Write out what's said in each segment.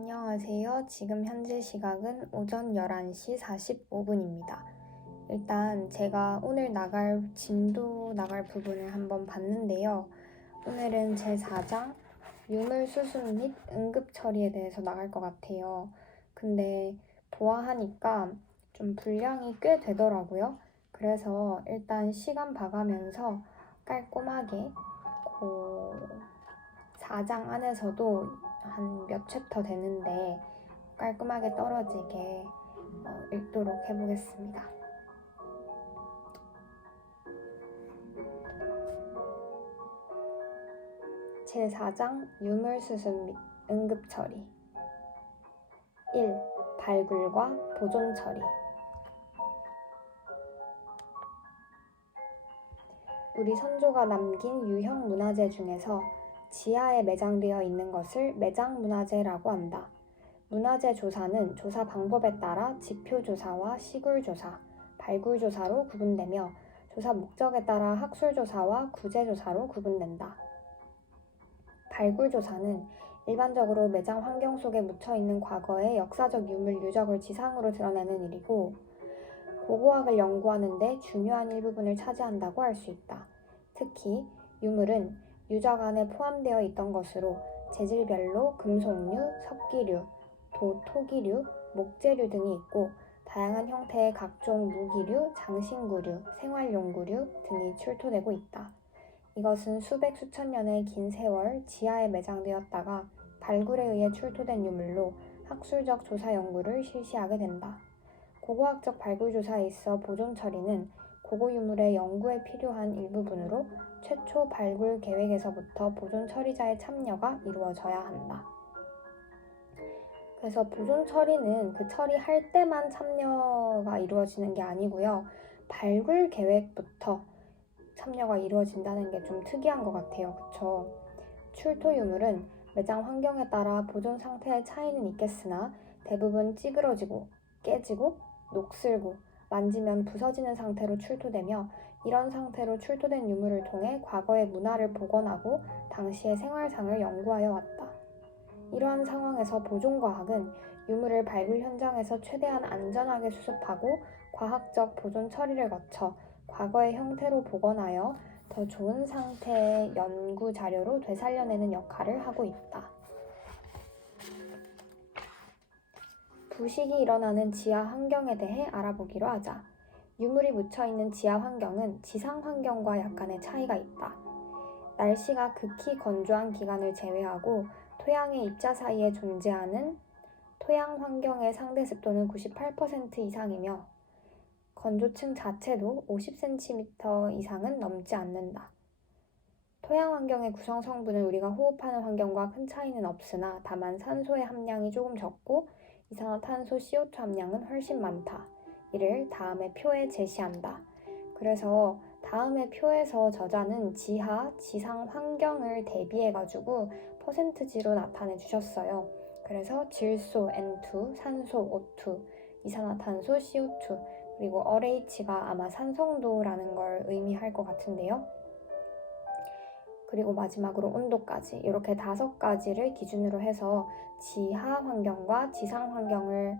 안녕하세요. 지금 현재 시각은 오전 11시 45분입니다. 일단 제가 오늘 진도 나갈 부분을 한번 봤는데요. 오늘은 제4장 유물 수습 및 응급 처리에 대해서 나갈 것 같아요. 근데 보아하니까 좀 분량이 꽤 되더라고요. 그래서 일단 시간 봐가면서 깔끔하게 4장 안에서도 한 몇 챕터 되는데 깔끔하게 떨어지게 읽도록 해보겠습니다. 제4장 유물수습 및 응급처리 1. 발굴과 보존처리. 우리 선조가 남긴 유형 문화재 중에서 지하에 매장되어 있는 것을 매장문화재라고 한다. 문화재 조사는 조사 방법에 따라 지표조사와 시굴조사, 발굴조사로 구분되며 조사 목적에 따라 학술조사와 구제조사로 구분된다. 발굴조사는 일반적으로 매장 환경 속에 묻혀있는 과거의 역사적 유물 유적을 지상으로 드러내는 일이고 고고학을 연구하는 데 중요한 일부분을 차지한다고 할 수 있다. 특히 유물은 유적 안에 포함되어 있던 것으로 재질별로 금속류, 석기류, 토기류, 목재류 등이 있고 다양한 형태의 각종 무기류, 장신구류, 생활용구류 등이 출토되고 있다. 이것은 수백 수천 년의 긴 세월 지하에 매장되었다가 발굴에 의해 출토된 유물로 학술적 조사 연구를 실시하게 된다. 고고학적 발굴 조사에 있어 보존 처리는 고고 유물의 연구에 필요한 일부분으로 최초 발굴 계획에서부터 보존 처리자의 참여가 이루어져야 한다. 그래서 보존 처리는 그 처리할 때만 참여가 이루어지는 게 아니고요. 발굴 계획부터 참여가 이루어진다는 게 좀 특이한 것 같아요. 그쵸? 출토 유물은 매장 환경에 따라 보존 상태의 차이는 있겠으나 대부분 찌그러지고 깨지고 녹슬고 만지면 부서지는 상태로 출토되며 이런 상태로 출토된 유물을 통해 과거의 문화를 복원하고 당시의 생활상을 연구하여 왔다. 이러한 상황에서 보존과학은 유물을 발굴 현장에서 최대한 안전하게 수습하고 과학적 보존 처리를 거쳐 과거의 형태로 복원하여 더 좋은 상태의 연구 자료로 되살려내는 역할을 하고 있다. 부식이 일어나는 지하 환경에 대해 알아보기로 하자. 유물이 묻혀있는 지하 환경은 지상 환경과 약간의 차이가 있다. 날씨가 극히 건조한 기간을 제외하고 토양의 입자 사이에 존재하는 토양 환경의 상대 습도는 98% 이상이며 건조층 자체도 50cm 이상은 넘지 않는다. 토양 환경의 구성 성분은 우리가 호흡하는 환경과 큰 차이는 없으나 다만 산소의 함량이 조금 적고 이산화탄소 CO2 함량은 훨씬 많다. 이를 다음의 표에 제시한다. 그래서 다음의 표에서 저자는 지하, 지상 환경을 대비해가지고 퍼센트지로 나타내 주셨어요. 그래서 질소 N2, 산소 O2, 이산화탄소 CO2, 그리고 RH가 아마 산성도라는 걸 의미할 것 같은데요. 그리고 마지막으로 온도까지 이렇게 5가지를 기준으로 해서 지하 환경과 지상 환경을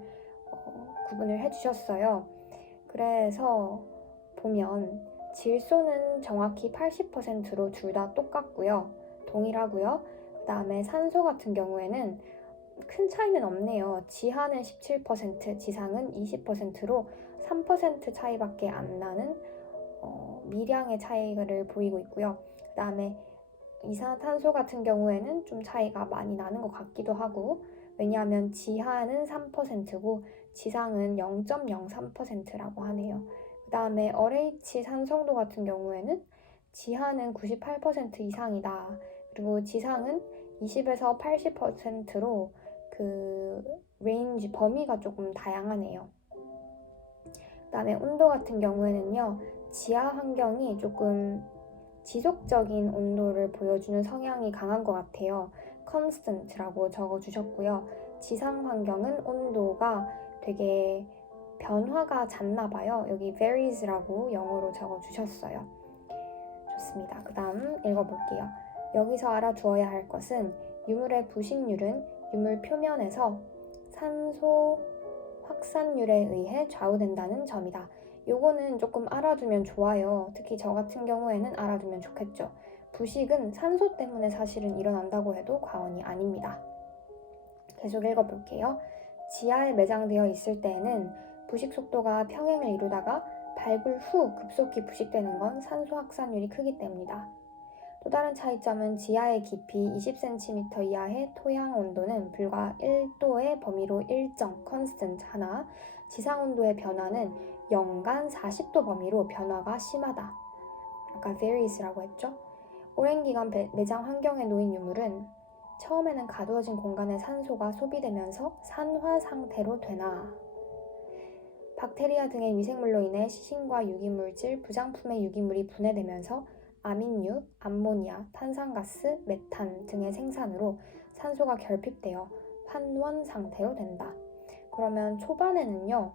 구분을 해주셨어요. 그래서 보면 질소는 정확히 80%로 둘 다 똑같고요. 동일하고요. 그 다음에 산소 같은 경우에는 큰 차이는 없네요. 지하는 17%, 지상은 20%로 3% 차이밖에 안 나는 미량의 차이를 보이고 있고요. 그 다음에 이산화탄소 같은 경우에는 좀 차이가 많이 나는 것 같기도 하고 왜냐하면 지하는 3%고 지상은 0.03%라고 하네요. 그 다음에 RH 산성도 같은 경우에는 지하는 98% 이상이다. 그리고 지상은 20에서 80%로 그 레인지 범위가 조금 다양하네요. 그 다음에 온도 같은 경우에는요. 지하 환경이 조금 지속적인 온도를 보여주는 성향이 강한 것 같아요. constant라고 적어주셨고요. 지상 환경은 온도가 되게 변화가 잦나 봐요. 여기 varies라고 영어로 적어주셨어요. 좋습니다. 그 다음 읽어볼게요. 여기서 알아두어야 할 것은 유물의 부식률은 유물 표면에서 산소 확산율에 의해 좌우된다는 점이다. 요거는 조금 알아두면 좋아요. 특히 저 같은 경우에는 알아두면 좋겠죠. 부식은 산소 때문에 사실은 일어난다고 해도 과언이 아닙니다. 계속 읽어볼게요. 지하에 매장되어 있을 때에는 부식 속도가 평행을 이루다가 발굴 후 급속히 부식되는 건 산소 확산율이 크기 때문이다. 또 다른 차이점은 지하의 깊이 20cm 이하의 토양 온도는 불과 1도의 범위로 일정 (constant) 하나 지상 온도의 변화는 연간 40도 범위로 변화가 심하다. 아까 various라고 했죠? 오랜 기간 매장 환경에 놓인 유물은 처음에는 가두어진 공간에 산소가 소비되면서 산화 상태로 되나 박테리아 등의 미생물로 인해 시신과 유기물질, 부장품의 유기물이 분해되면서 아민유, 암모니아, 탄산가스, 메탄 등의 생산으로 산소가 결핍되어 환원 상태로 된다. 그러면 초반에는요,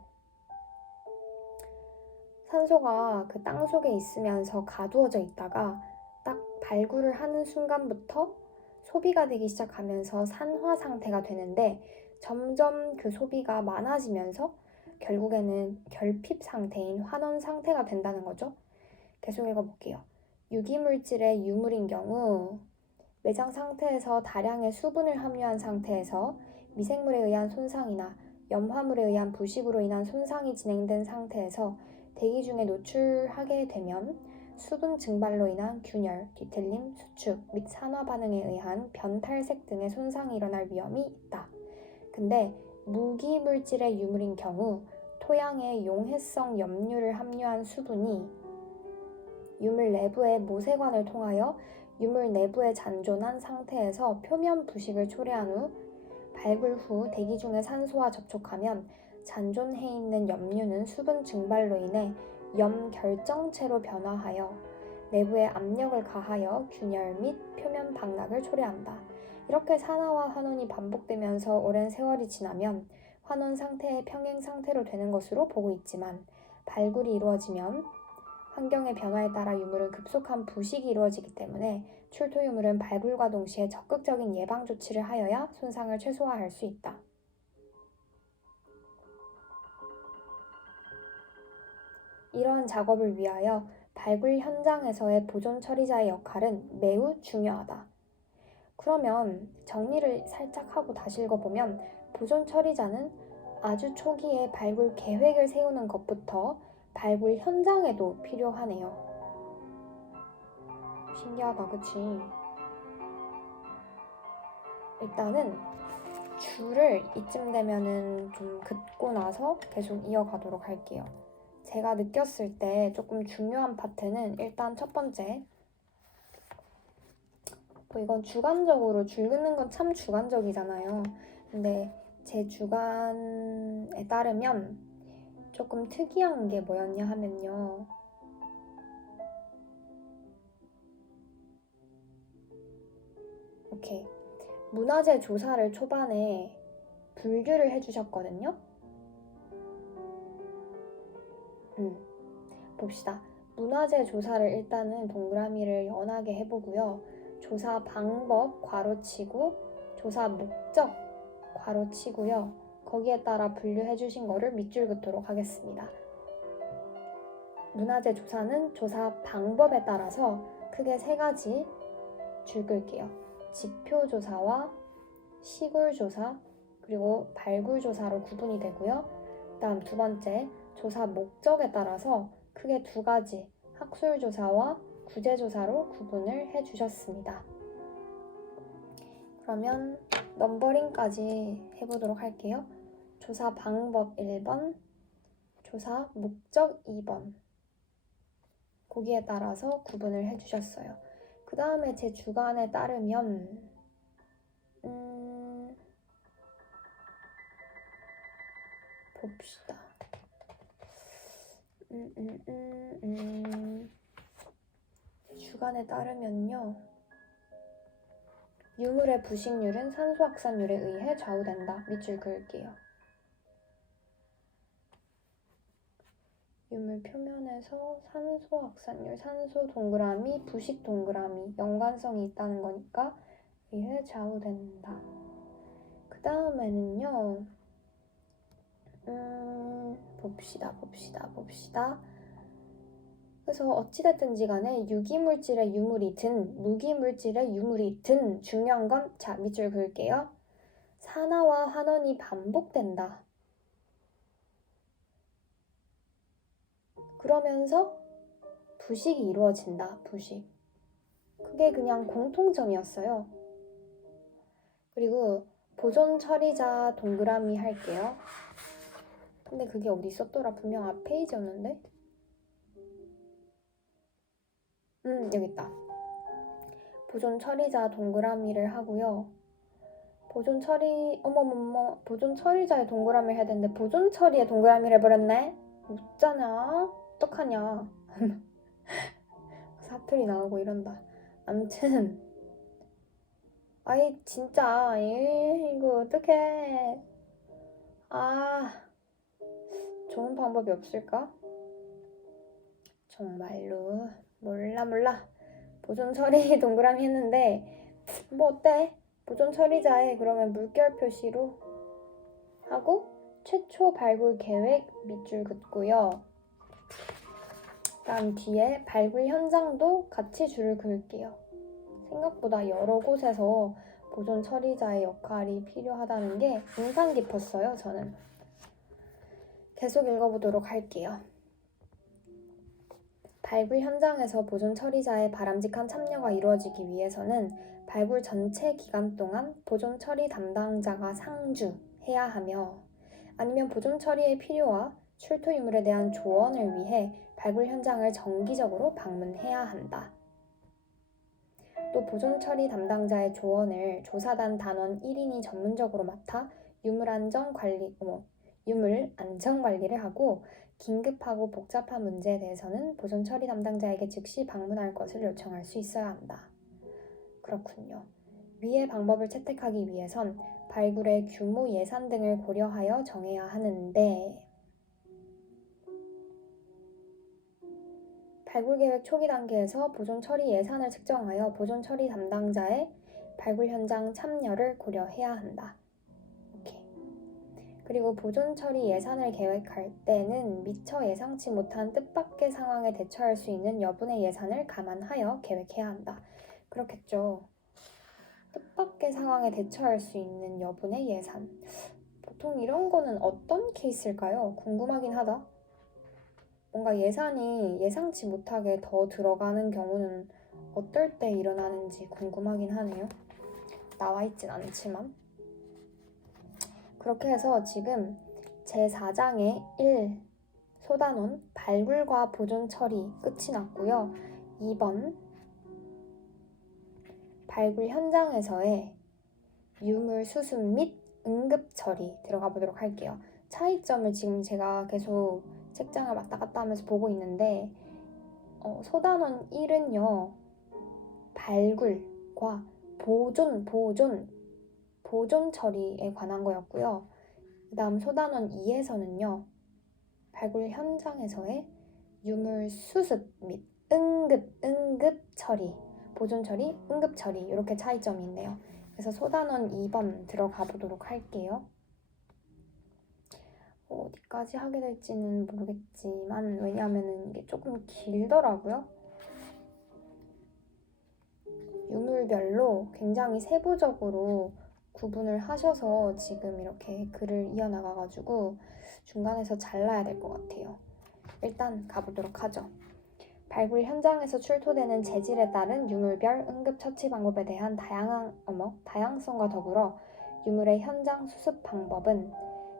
산소가 그 땅 속에 있으면서 가두어져 있다가 딱 발굴을 하는 순간부터 소비가 되기 시작하면서 산화 상태가 되는데 점점 그 소비가 많아지면서 결국에는 결핍 상태인 환원 상태가 된다는 거죠. 계속 읽어볼게요. 유기물질의 유물인 경우 매장 상태에서 다량의 수분을 함유한 상태에서 미생물에 의한 손상이나 염화물에 의한 부식으로 인한 손상이 진행된 상태에서 대기 중에 노출하게 되면 수분 증발로 인한 균열, 뒤틀림, 수축 및 산화 반응에 의한 변탈색 등의 손상이 일어날 위험이 있다. 근데 무기물질의 유물인 경우 토양에 용해성 염류를 함유한 수분이 유물 내부의 모세관을 통하여 유물 내부에 잔존한 상태에서 표면 부식을 초래한 후 발굴 후 대기 중의 산소와 접촉하면 잔존해 있는 염류는 수분 증발로 인해 염결정체로 변화하여 내부에 압력을 가하여 균열 및 표면 방락을 초래한다. 이렇게 산화와 환원이 반복되면서 오랜 세월이 지나면 환원 상태의 평행 상태로 되는 것으로 보고 있지만 발굴이 이루어지면 환경의 변화에 따라 유물은 급속한 부식이 이루어지기 때문에 출토 유물은 발굴과 동시에 적극적인 예방 조치를 하여야 손상을 최소화할 수 있다. 이러한 작업을 위하여 발굴 현장에서의 보존 처리자의 역할은 매우 중요하다. 그러면 정리를 살짝 하고 다시 읽어보면 보존 처리자는 아주 초기에 발굴 계획을 세우는 것부터 발굴 현장에도 필요하네요. 신기하다, 그치? 일단은 줄을 이쯤 되면은 좀 긋고 나서 계속 이어가도록 할게요. 제가 느꼈을 때 조금 중요한 파트는 일단 첫 번째, 이건 주관적으로 줄 긋는 건 참 주관적이잖아요. 근데 제 주관에 따르면 조금 특이한 게 뭐였냐 하면요. 오케이. 문화재 조사를 초반에 분류를 해주셨거든요. 봅시다. 문화재 조사를 일단은 동그라미를 연하게 해보고요. 조사 방법 괄호치고 조사 목적 괄호치고요. 거기에 따라 분류해 주신 거를 밑줄 긋도록 하겠습니다. 문화재 조사는 조사 방법에 따라서 크게 세 가지 줄 끌게요. 지표 조사와 시굴 조사 그리고 발굴 조사로 구분이 되고요. 다음 두 번째 조사 목적에 따라서 크게 두 가지 학술 조사와 구제 조사로 구분을 해주셨습니다. 그러면 넘버링까지 해보도록 할게요. 조사 방법 1번, 조사 목적 2번. 거기에 따라서 구분을 해주셨어요. 그 다음에 제 주관에 따르면 봅시다. 주관에 따르면요. 유물의 부식률은 산소 확산율에 의해 좌우된다. 밑줄 그을게요. 유물 표면에서 산소 확산율, 산소 동그라미, 부식 동그라미 연관성이 있다는 거니까 위해 좌우된다. 그 다음에는요. 봅시다. 그래서 어찌됐든지 간에 유기물질의 유물이든 무기물질의 유물이든 중요한 건, 자, 밑줄 그을게요. 산화와 환원이 반복된다. 그러면서 부식이 이루어진다. 부식. 그게 그냥 공통점이었어요. 그리고 보존 처리자 동그라미 할게요. 근데 그게 어디 있었더라? 분명 앞 페이지였는데? 여기 있다. 보존 처리자 동그라미를 하고요. 보존 처리자의 동그라미를 해야 되는데 보존 처리의 동그라미를 해버렸네? 웃자냐? 어떡하냐? 사투리 나오고 이런다. 암튼 아이 진짜 이거 어떡해. 좋은 방법이 없을까? 정말로 몰라. 보존 처리 동그라미 했는데 뭐 어때? 보존 처리자에 그러면 물결 표시로 하고 최초 발굴 계획 밑줄 긋고요. 그다음 뒤에 발굴 현장도 같이 줄을 그을게요. 생각보다 여러 곳에서 보존 처리자의 역할이 필요하다는 게 인상 깊었어요, 저는. 계속 읽어보도록 할게요. 발굴 현장에서 보존 처리자의 바람직한 참여가 이루어지기 위해서는 발굴 전체 기간 동안 보존 처리 담당자가 상주해야 하며, 아니면 보존 처리의 필요와 출토 유물에 대한 조언을 위해 발굴 현장을 정기적으로 방문해야 한다. 또 보존 처리 담당자의 조언을 조사단 단원 1인이 전문적으로 맡아 유물 안전 관리를 하고, 긴급하고 복잡한 문제에 대해서는 보존 처리 담당자에게 즉시 방문할 것을 요청할 수 있어야 한다. 그렇군요. 위의 방법을 채택하기 위해선 발굴의 규모, 예산 등을 고려하여 정해야 하는데, 발굴 계획 초기 단계에서 보존 처리 예산을 측정하여 보존 처리 담당자의 발굴 현장 참여를 고려해야 한다. 오케이. 그리고 보존 처리 예산을 계획할 때는 미처 예상치 못한 뜻밖의 상황에 대처할 수 있는 여분의 예산을 감안하여 계획해야 한다. 그렇겠죠. 뜻밖의 상황에 대처할 수 있는 여분의 예산. 보통 이런 거는 어떤 케이스일까요? 궁금하긴 하다. 뭔가 예산이 예상치 못하게 더 들어가는 경우는 어떨 때 일어나는지 궁금하긴 하네요. 나와 있진 않지만. 그렇게 해서 지금 제4장의 1, 소단원, 발굴과 보존 처리 끝이 났고요. 2번, 발굴 현장에서의 유물 수습 및 응급 처리 들어가 보도록 할게요. 차이점을 지금 제가 계속 책장을 왔다 갔다 하면서 보고 있는데, 소단원 1은요, 발굴과 보존 처리에 관한 거였고요. 그 다음 소단원 2에서는요, 발굴 현장에서의 유물 수습 및 응급 처리, 보존 처리, 응급 처리, 이렇게 차이점이 있네요. 그래서 소단원 2번 들어가 보도록 할게요. 어디까지 하게 될지는 모르겠지만, 왜냐하면 이게 조금 길더라고요. 유물별로 굉장히 세부적으로 구분을 하셔서 지금 이렇게 글을 이어나가가지고 중간에서 잘라야 될 것 같아요. 일단 가보도록 하죠. 발굴 현장에서 출토되는 재질에 따른 유물별 응급처치 방법에 대한 다양성과 더불어 유물의 현장 수습 방법은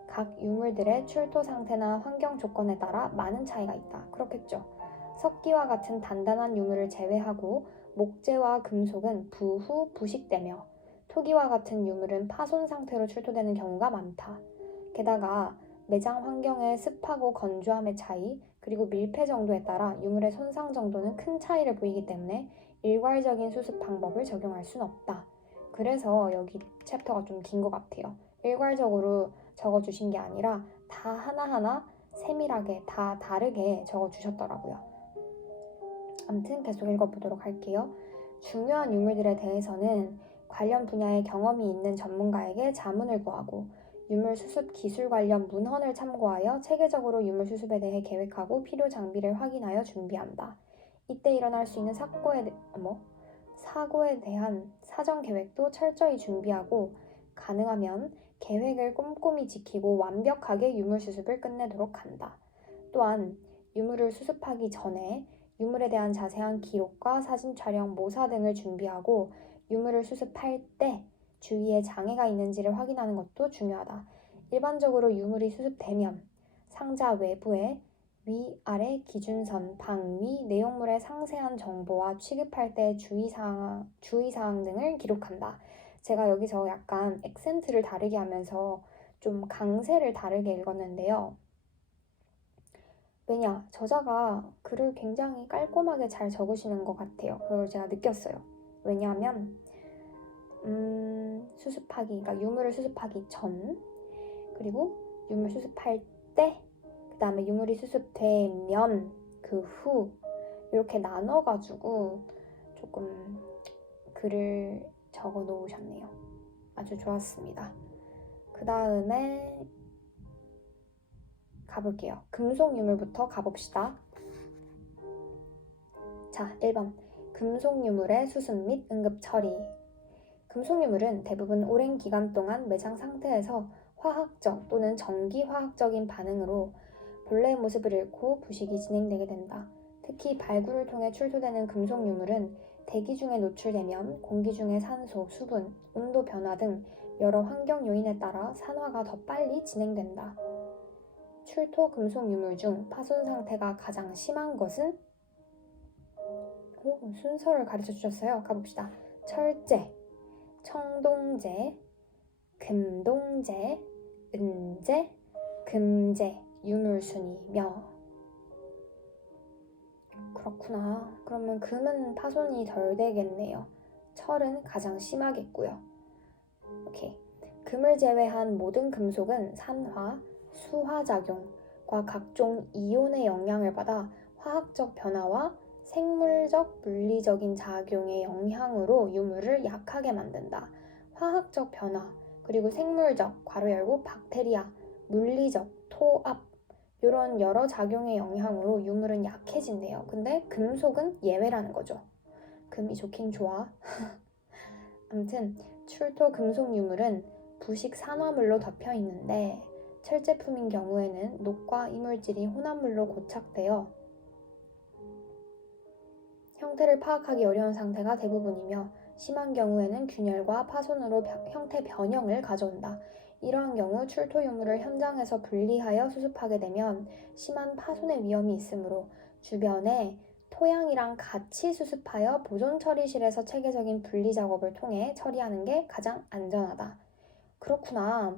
각 유물들의 출토 상태나 환경 조건에 따라 많은 차이가 있다. 그렇겠죠. 석기와 같은 단단한 유물을 제외하고 목재와 금속은 부후 부식되며 토기와 같은 유물은 파손 상태로 출토되는 경우가 많다. 게다가 매장 환경의 습하고 건조함의 차이, 그리고 밀폐 정도에 따라 유물의 손상 정도는 큰 차이를 보이기 때문에 일괄적인 수습 방법을 적용할 수는 없다. 그래서 여기 챕터가 좀 긴 것 같아요. 일괄적으로 적어주신 게 아니라 다 하나하나 세밀하게 다 다르게 적어주셨더라고요. 아무튼 계속 읽어보도록 할게요. 중요한 유물들에 대해서는 관련 분야의 경험이 있는 전문가에게 자문을 구하고 유물 수습 기술 관련 문헌을 참고하여 체계적으로 유물 수습에 대해 계획하고 필요 장비를 확인하여 준비한다. 이때 일어날 수 있는 사고에 대한 사전 계획도 철저히 준비하고 가능하면 계획을 꼼꼼히 지키고 완벽하게 유물 수습을 끝내도록 한다. 또한 유물을 수습하기 전에 유물에 대한 자세한 기록과 사진 촬영, 모사 등을 준비하고 유물을 수습할 때 주위에 장애가 있는지를 확인하는 것도 중요하다. 일반적으로 유물이 수습되면 상자 외부에 위아래 기준선, 방위, 내용물의 상세한 정보와 취급할 때 주의사항 등을 기록한다. 제가 여기서 약간 액센트를 다르게 하면서 좀 강세를 다르게 읽었는데요. 왜냐, 저자가 글을 굉장히 깔끔하게 잘 적으시는 것 같아요. 그걸 제가 느꼈어요. 왜냐하면 그러니까 유물을 수습하기 전, 그리고 유물 수습할 때, 그 다음에 유물이 수습되면 그 후, 이렇게 나눠가지고 조금 글을 적어 놓으셨네요. 아주 좋았습니다. 그 다음에 가볼게요. 금속 유물부터 가봅시다. 자, 1번. 금속 유물의 수습 및 응급 처리. 금속 유물은 대부분 오랜 기간 동안 매장 상태에서 화학적 또는 전기화학적인 반응으로 본래의 모습을 잃고 부식이 진행되게 된다. 특히 발굴을 통해 출토되는 금속 유물은 대기 중에 노출되면 공기 중의 산소, 수분, 온도 변화 등 여러 환경 요인에 따라 산화가 더 빨리 진행된다. 출토 금속 유물 중 파손 상태가 가장 심한 것은 순서를 가르쳐 주셨어요. 가봅시다. 철제, 청동제, 금동제, 은제, 금제, 유물순이며. 그렇구나. 그러면 금은 파손이 덜 되겠네요. 철은 가장 심하겠고요. 오케이. 금을 제외한 모든 금속은 산화, 수화작용과 각종 이온의 영향을 받아 화학적 변화와 생물적, 물리적인 작용의 영향으로 유물을 약하게 만든다. 화학적 변화, 그리고 생물적, 괄호 열고 박테리아, 물리적, 토압, 이런 여러 작용의 영향으로 유물은 약해진대요. 근데 금속은 예외라는 거죠. 금이 좋긴 좋아. 아무튼 출토 금속 유물은 부식 산화물로 덮여 있는데 철제품인 경우에는 녹과 이물질이 혼합물로 고착되어 형태를 파악하기 어려운 상태가 대부분이며 심한 경우에는 균열과 파손으로 형태 변형을 가져온다. 이러한 경우 출토 유물을 현장에서 분리하여 수습하게 되면 심한 파손의 위험이 있으므로 주변에 토양이랑 같이 수습하여 보존 처리실에서 체계적인 분리 작업을 통해 처리하는 게 가장 안전하다. 그렇구나.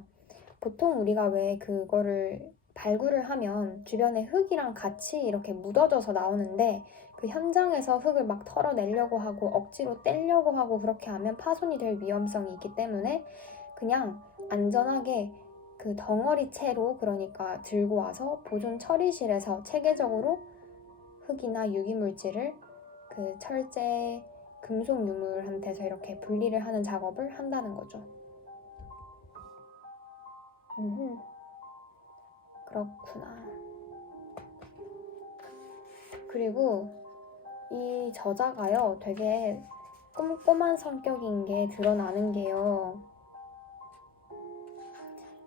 보통 우리가 왜 그거를 발굴을 하면 주변에 흙이랑 같이 이렇게 묻어져서 나오는데 그 현장에서 흙을 막 털어내려고 하고 억지로 떼려고 하고 그렇게 하면 파손이 될 위험성이 있기 때문에 그냥 안전하게 그 덩어리 채로 그러니까 들고 와서 보존 처리실에서 체계적으로 흙이나 유기물질을 그 철제, 금속 유물한테서 이렇게 분리를 하는 작업을 한다는 거죠. 그렇구나. 그리고 이 저자가요, 되게 꼼꼼한 성격인 게 드러나는 게요.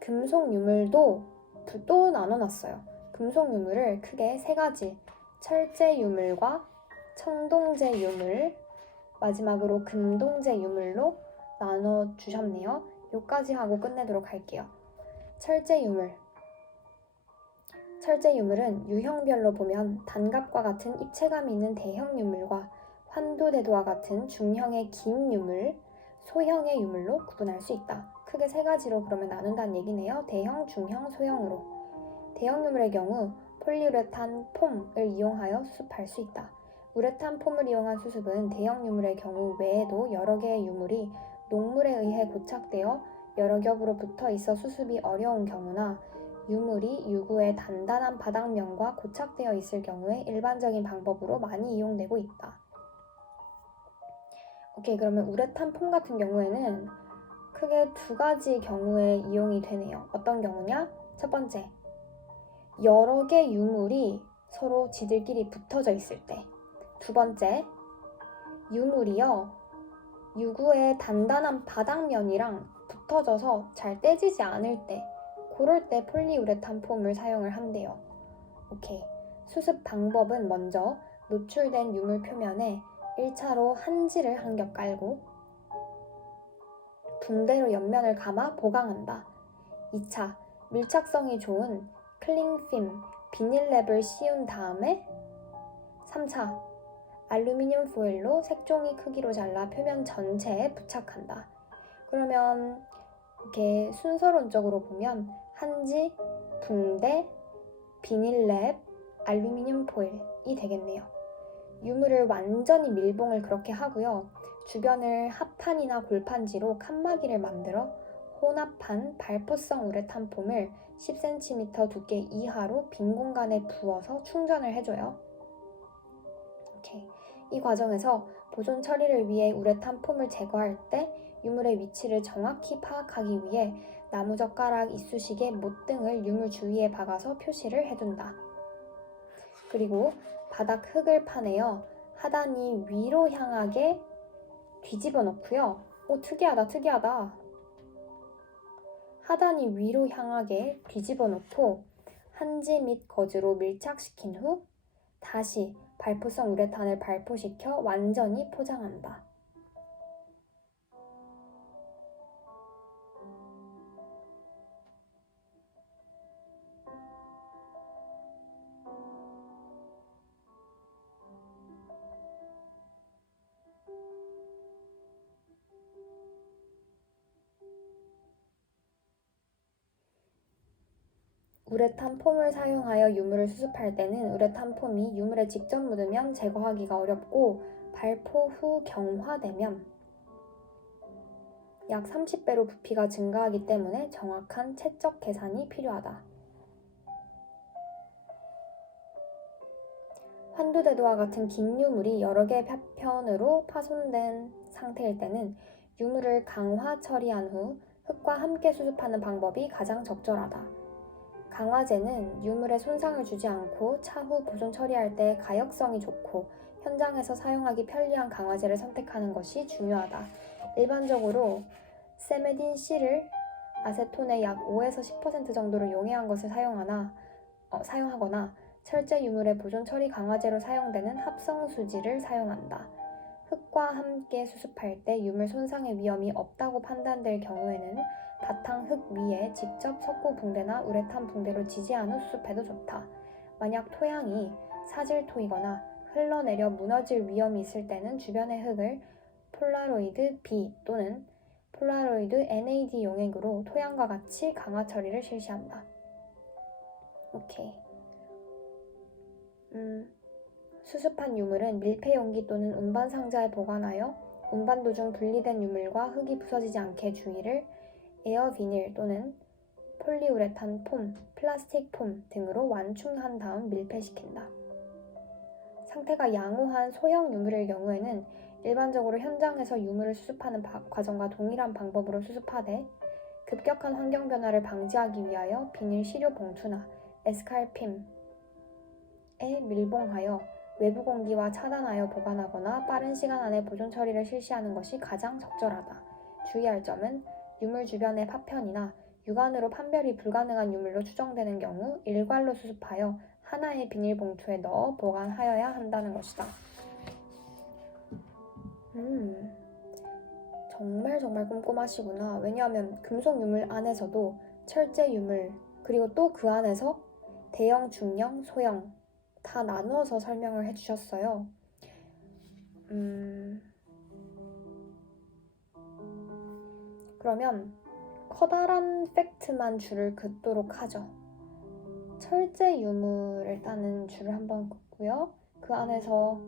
금속 유물도 또 나눠놨어요. 금속 유물을 크게 세 가지, 철제 유물과 청동제 유물, 마지막으로 금동제 유물로 나눠주셨네요. 요까지 하고 끝내도록 할게요. 철제 유물. 철제 유물은 유형별로 보면 단갑과 같은 입체감이 있는 대형 유물과 환도대도와 같은 중형의 긴 유물, 소형의 유물로 구분할 수 있다. 크게 세 가지로 그러면 나눈다는 얘기네요. 대형, 중형, 소형으로. 대형 유물의 경우 폴리우레탄 폼을 이용하여 수습할 수 있다. 우레탄 폼을 이용한 수습은 대형 유물의 경우 외에도 여러 개의 유물이 녹물에 의해 고착되어 여러 겹으로 붙어 있어 수습이 어려운 경우나 유물이 유구의 단단한 바닥면과 고착되어 있을 경우에 일반적인 방법으로 많이 이용되고 있다. 오케이, 그러면 우레탄 폼 같은 경우에는 크게 두 가지 경우에 이용이 되네요. 어떤 경우냐? 첫 번째, 여러 개 유물이 서로 지들끼리 붙어져 있을 때. 두 번째, 유물이요, 유구의 단단한 바닥면이랑 붙어져서 잘 떼지지 않을 때, 그럴 때 폴리우레탄 폼을 사용을 한대요. 오케이. 수습 방법은 먼저 노출된 유물 표면에 1차로 한지를 한 겹 깔고 붕대로 옆면을 감아 보강한다. 2차, 밀착성이 좋은 클링필, 비닐랩을 씌운 다음에 3차, 알루미늄 포일로 색종이 크기로 잘라 표면 전체에 부착한다. 그러면 이렇게 순서론적으로 보면 한지, 붕대, 비닐랩, 알루미늄 포일이 되겠네요. 유물을 완전히 밀봉을 그렇게 하고요. 주변을 합판이나 골판지로 칸막이를 만들어 혼합한 발포성 우레탄 폼을 10cm 두께 이하로 빈 공간에 부어서 충전을 해줘요. 오케이. 이 과정에서 보존 처리를 위해 우레탄 폼을 제거할 때 유물의 위치를 정확히 파악하기 위해 나무젓가락, 이쑤시개, 못 등을 유물 주위에 박아서 표시를 해둔다. 그리고 바닥 흙을 파내어 하단이 위로 향하게 뒤집어 놓고요. 오, 특이하다. 하단이 위로 향하게 뒤집어 놓고 한지 및 거즈로 밀착시킨 후 다시 발포성 우레탄을 발포시켜 완전히 포장한다. 우레탄 폼을 사용하여 유물을 수습할 때는 우레탄 폼이 유물에 직접 묻으면 제거하기가 어렵고 발포 후 경화되면 약 30배로 부피가 증가하기 때문에 정확한 채적 계산이 필요하다. 환두대도와 같은 긴 유물이 여러 개 파편으로 파손된 상태일 때는 유물을 강화 처리한 후 흙과 함께 수습하는 방법이 가장 적절하다. 강화제는 유물에 손상을 주지 않고 차후 보존 처리할 때 가역성이 좋고 현장에서 사용하기 편리한 강화제를 선택하는 것이 중요하다. 일반적으로 세메딘 C를 아세톤의 약 5에서 10% 정도로 용해한 것을 사용하거나 철제 유물의 보존 처리 강화제로 사용되는 합성 수지를 사용한다. 흙과 함께 수습할 때 유물 손상의 위험이 없다고 판단될 경우에는 바탕 흙 위에 직접 석고 붕대나 우레탄 붕대로 지지한 후 수습해도 좋다. 만약 토양이 사질토이거나 흘러내려 무너질 위험이 있을 때는 주변의 흙을 폴라로이드 B 또는 폴라로이드 NAD 용액으로 토양과 같이 강화 처리를 실시한다. 오케이. 수습한 유물은 밀폐 용기 또는 운반 상자에 보관하여 운반 도중 분리된 유물과 흙이 부서지지 않게 주의를 에어 비닐 또는 폴리우레탄 폼, 플라스틱 폼 등으로 완충한 다음 밀폐시킨다. 상태가 양호한 소형 유물일 경우에는 일반적으로 현장에서 유물을 수습하는 과정과 동일한 방법으로 수습하되 급격한 환경 변화를 방지하기 위하여 비닐 시료 봉투나 에스칼핌에 밀봉하여 외부 공기와 차단하여 보관하거나 빠른 시간 안에 보존 처리를 실시하는 것이 가장 적절하다. 주의할 점은 유물 주변의 파편이나 육안으로 판별이 불가능한 유물로 추정되는 경우 일괄로 수습하여 하나의 비닐봉투에 넣어 보관하여야 한다는 것이다. 정말 꼼꼼하시구나. 왜냐하면 금속 유물 안에서도 철제 유물, 그리고 또 그 안에서 대형, 중형, 소형 다 나누어서 설명을 해주셨어요. 그러면 커다란 팩트만 줄을 긋도록 하죠. 철제 유물 일단은 줄을 한번 긋고요. 그 안에서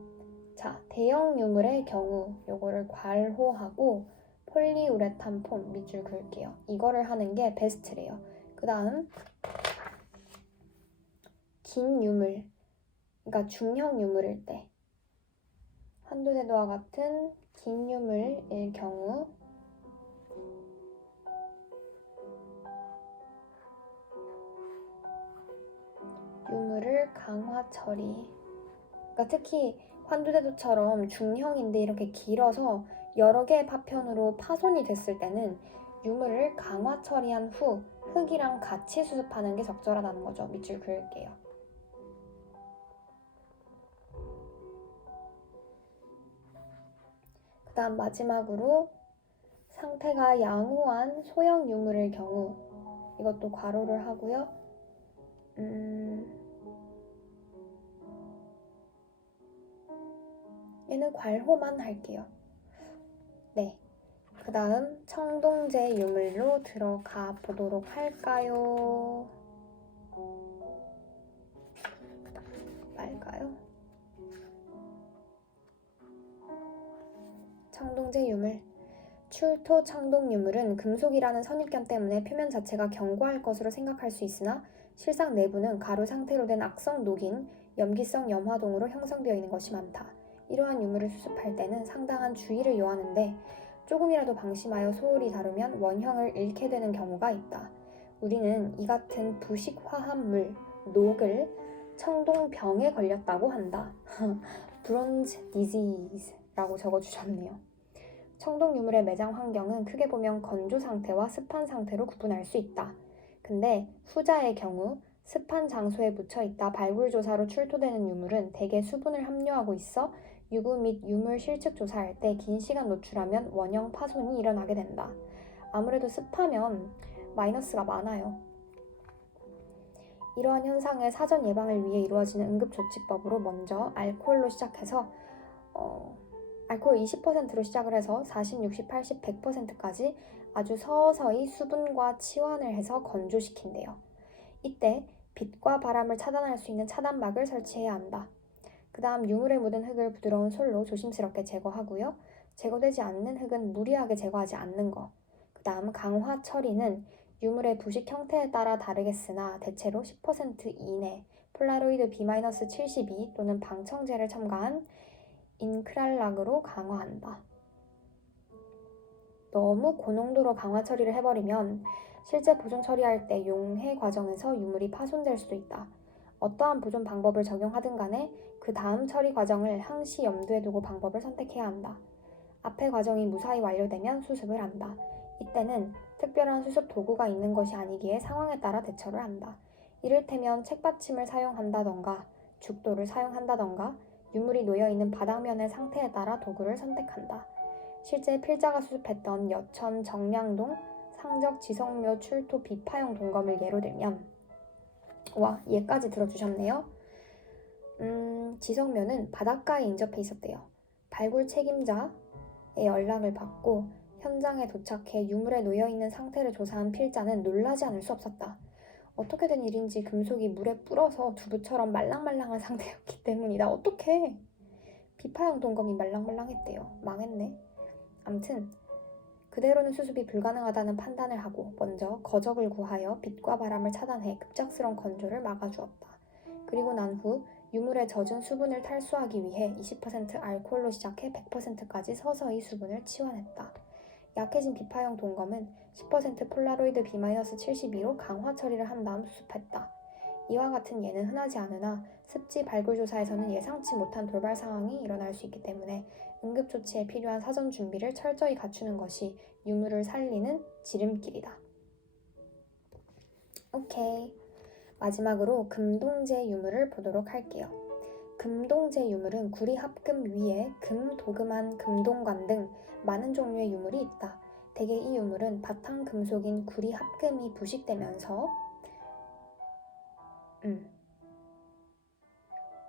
대형 유물의 경우 요거를 괄호하고 폴리우레탄 폼 밑줄 그을게요. 이거를 하는 게 베스트래요. 그 다음 긴 유물, 그러니까 중형 유물일 때 환두대도와 같은 긴 유물일 경우 유물을 강화 처리. 그러니까 특히 환두대도처럼 중형인데 이렇게 길어서 여러 개의 파편으로 파손이 됐을 때는 유물을 강화 처리한 후 흙이랑 같이 수습하는 게 적절하다는 거죠. 밑줄 그을게요. 그 다음 마지막으로 상태가 양호한 소형 유물일 경우 이것도 괄호를 하고요. 얘는 괄호만 할게요. 네. 그 다음 청동제 유물로 들어가 보도록 할까요? 말까요? 청동제 유물. 출토 청동 유물은 금속이라는 선입견 때문에 표면 자체가 견고할 것으로 생각할 수 있으나 실상 내부는 가루 상태로 된 악성 녹인 염기성 염화동으로 형성되어 있는 것이 많다. 이러한 유물을 수습할 때는 상당한 주의를 요하는데 조금이라도 방심하여 소홀히 다루면 원형을 잃게 되는 경우가 있다. 우리는 이 같은 부식 화합물, 녹을 청동병에 걸렸다고 한다. Bronze disease라고 적어주셨네요. 청동 유물의 매장 환경은 크게 보면 건조 상태와 습한 상태로 구분할 수 있다. 근데 후자의 경우 습한 장소에 묻혀 있다 발굴 조사로 출토되는 유물은 대개 수분을 함유하고 있어 유구 및 유물 실측 조사할 때 긴 시간 노출하면 원형 파손이 일어나게 된다. 아무래도 습하면 마이너스가 많아요. 이러한 현상의 사전 예방을 위해 이루어지는 응급조치법으로 먼저 알코올로 시작해서 알코올 20%로 시작을 해서 40, 60, 80, 100%까지 아주 서서히 수분과 치환을 해서 건조시킨대요. 이때 빛과 바람을 차단할 수 있는 차단막을 설치해야 한다. 그 다음 유물에 묻은 흙을 부드러운 솔로 조심스럽게 제거하고요. 제거되지 않는 흙은 무리하게 제거하지 않는 거. 그 다음 강화 처리는 유물의 부식 형태에 따라 다르겠으나 대체로 10% 이내 폴라로이드 B-72 또는 방청제를 첨가한 인크랄락으로 강화한다. 너무 고농도로 강화 처리를 해버리면 실제 보존 처리할 때 용해 과정에서 유물이 파손될 수도 있다. 어떠한 보존 방법을 적용하든 간에 그 다음 처리 과정을 항시 염두에 두고 방법을 선택해야 한다. 앞의 과정이 무사히 완료되면 수습을 한다. 이때는 특별한 수습 도구가 있는 것이 아니기에 상황에 따라 대처를 한다. 이를테면 책받침을 사용한다던가 죽도를 사용한다던가 유물이 놓여있는 바닥면의 상태에 따라 도구를 선택한다. 실제 필자가 수습했던 여천 정량동 상적 지성묘 출토 비파형 동검을 예로 들면 와, 얘까지 들어주셨네요. 지성묘는 바닷가에 인접해 있었대요. 발굴 책임자의 연락을 받고 현장에 도착해 유물에 놓여있는 상태를 조사한 필자는 놀라지 않을 수 없었다. 어떻게 된 일인지 금속이 물에 불어서 두부처럼 말랑말랑한 상태였기 때문이다. 어떡해? 비파형 동검이 말랑말랑했대요. 망했네. 암튼 그대로는 수습이 불가능하다는 판단을 하고 먼저 거적을 구하여 빛과 바람을 차단해 급작스러운 건조를 막아주었다. 그리고 난 후 유물의 젖은 수분을 탈수하기 위해 20% 알코올로 시작해 100%까지 서서히 수분을 치환했다. 약해진 비파형 동검은 10% 폴라로이드 B-72로 강화 처리를 한 다음 수습했다. 이와 같은 예는 흔하지 않으나 습지 발굴 조사에서는 예상치 못한 돌발 상황이 일어날 수 있기 때문에 응급조치에 필요한 사전 준비를 철저히 갖추는 것이 유물을 살리는 지름길이다. 오케이. 마지막으로 금동제 유물을 보도록 할게요. 금동제 유물은 구리 합금 위에 금, 도금한 금동관 등 많은 종류의 유물이 있다. 대개 이 유물은 바탕 금속인 구리 합금이 부식되면서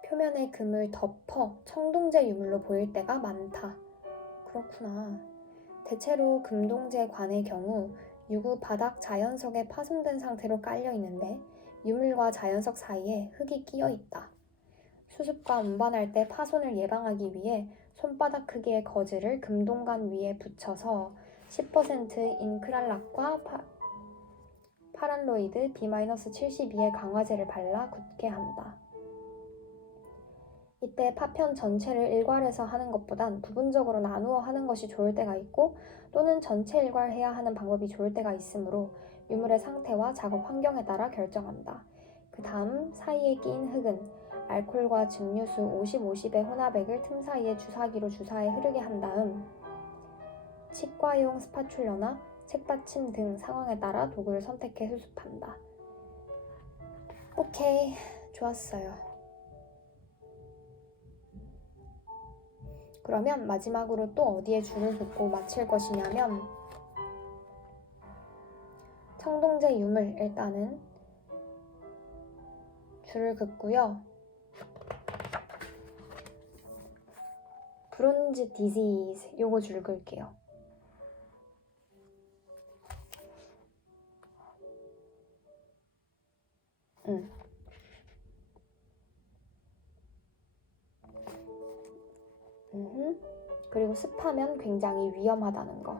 표면의 금을 덮어 청동제 유물로 보일 때가 많다. 그렇구나. 대체로 금동제 관의 경우 유구 바닥 자연석에 파손된 상태로 깔려 있는데 유물과 자연석 사이에 흙이 끼어 있다. 수습과 운반할 때 파손을 예방하기 위해 손바닥 크기의 거즈를 금동관 위에 붙여서 10% 인크랄락과 파란로이드 B-72의 강화제를 발라 굳게 한다. 이때 파편 전체를 일괄해서 하는 것보단 부분적으로 나누어 하는 것이 좋을 때가 있고 또는 전체 일괄해야 하는 방법이 좋을 때가 있으므로 유물의 상태와 작업 환경에 따라 결정한다. 그 다음 사이에 끼인 흙은 알코올과 증류수 50, 50의 혼합액을 틈 사이에 주사기로 주사해 흐르게 한 다음 치과용 스파츌러나 책받침 등 상황에 따라 도구를 선택해 수습한다. 오케이, 좋았어요. 그러면 마지막으로 또 어디에 줄을 긋고 마칠 것이냐면 청동제 유물 일단은 줄을 긋고요. 브론즈 디지즈 요거 줄 긋을게요. 그리고 습하면 굉장히 위험하다는 거.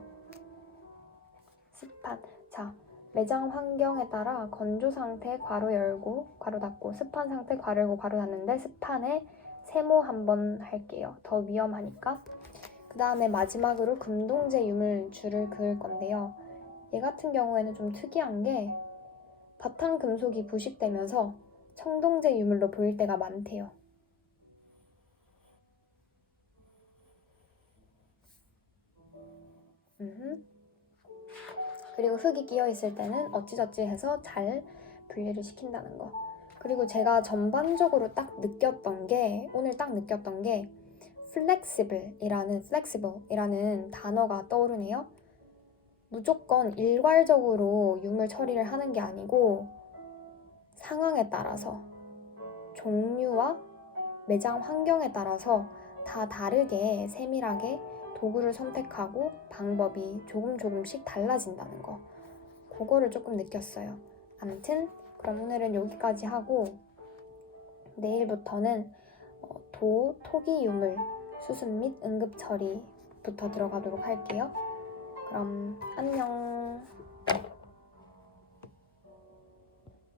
습한. 자, 매장 환경에 따라 건조 상태 괄호 열고 괄호 닫고 습한 상태 괄호 열고 괄호 닫는데 습한에 세모 한번 할게요. 더 위험하니까. 그 다음에 마지막으로 금동제 유물 줄을 그을 건데요. 얘 같은 경우에는 좀 특이한 게 바탕 금속이 부식되면서 청동제 유물로 보일 때가 많대요. 그리고 흙이 끼어 있을 때는 어찌저찌 해서 잘 분리를 시킨다는 거. 그리고 제가 전반적으로 오늘 딱 느꼈던 게 flexible이라는 단어가 떠오르네요. 무조건 일괄적으로 유물 처리를 하는 게 아니고 상황에 따라서 종류와 매장 환경에 따라서 다 다르게 세밀하게 도구를 선택하고 방법이 조금씩 달라진다는 거. 그거를 조금 느꼈어요. 아무튼 그럼 오늘은 여기까지 하고 내일부터는 토기 유물 수습 및 응급 처리부터 들어가도록 할게요. 그럼 안녕.